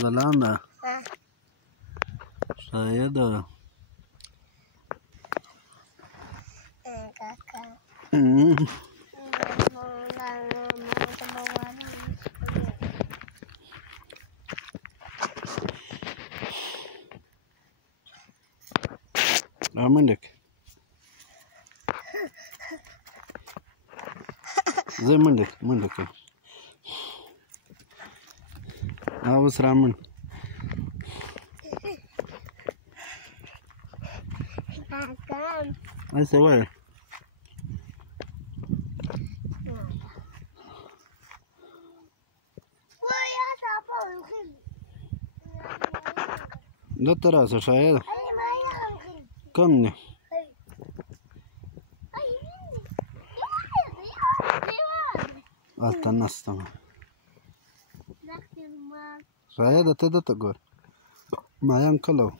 زلانه شايده منك زي منك بس رامن اي سوي ده التراسة شايده كم استنى شايده تقدر تقول ما ينقلوا